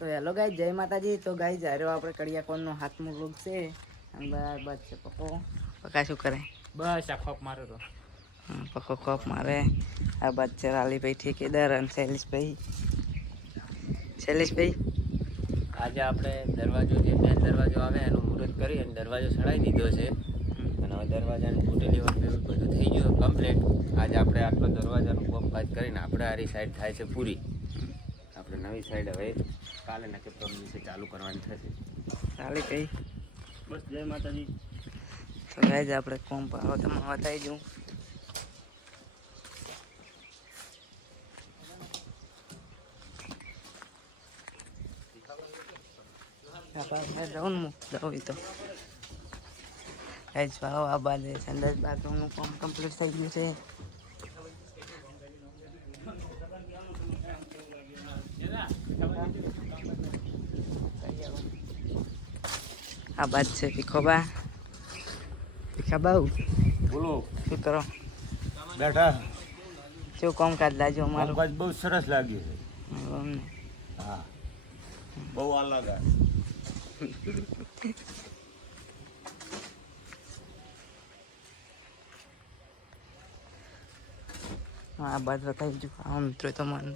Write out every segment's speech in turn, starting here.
તો hello guys, જય માતાજી। તો ગાઈસ આર્યો આપણે કડિયાકોણનો હાથમો વ્લોગ છે અને બરાબર છે। પકા શું કરે? બસ આ ખોપ મારો તો પકો ખોપ મારે। આ બાદ છે રાલીભાઈ ઠેકેદાર અને શૈલેષભાઈ આજે આપણે દરવાજો જે મેન દરવાજો આવે એનું મુહૂર્ત કરી અને દરવાજો ચડાવી દીધો છે અને હવે દરવાજાની ફૂટેલી બધું થઈ ગયું કમ્પ્લીટ। આજે આપણે આટલો દરવાજાનું કામકાજ કરીને આપણે આરી સાઈડ થાય છે પૂરી। આપણે નવી સાઈડ હવે કાલે નક્કી પ્રમ દિવસે ચાલુ કરવાની થશે। રાલીભાઈ બસ જય માતાજી। તો ગાઈસ આપણે કોમ પાવો તમે બતાવી દઉં। જાઉં તો ગાઈસ ભાવ આ બાદ સંડાસ બાથરૂમનું કામ કમ્પ્લીટ થઈ ગયું છે। આ બાદ છે ભીખાબા બોલો શું કરો? બેઠા શું કામકાજ લાગ્યું અમારું? કામકાજ બહુ સરસ લાગ્યું છે। અમને હા બહુ અલગ આ બાદ બતાવી દઉં આમ મિત્રો તો મને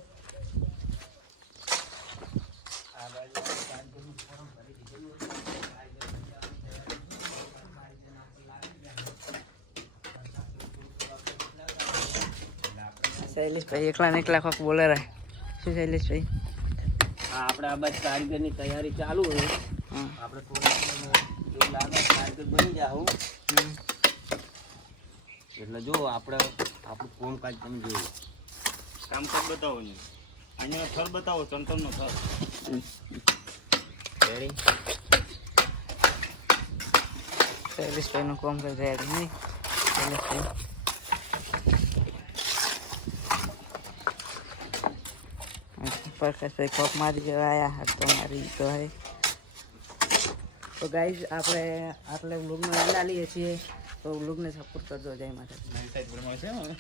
શૈલેષભાઈ એકલા ને એકલા કોક બોલે રહે। શું શૈલેષભાઈ? હા આપણે આ બાદ કારીગરની તૈયારી ચાલુ છે। આપણે થોડું એવું લાગે કારીગર બની જાઉં એટલે જો આપણે આપણું કામકાજ તમે જોયું કામકાજ બતાવો ને અહીંયા થર બતાવો ચંતનનો થર રેડી શૈલેષભાઈનું કામ કરી રહ્યા નહીં શૈલેષભાઈ પ્રકાશભાઈ કોપ મારી જવા આવ્યા હાથ તો મારી તો હે। તો ગાઈઝ આપણે આટલે વ્લોગનો એન્ડ આલીએ છીએ। તો વ્લોગને સપોર્ટ કરજો। જય માતાજી।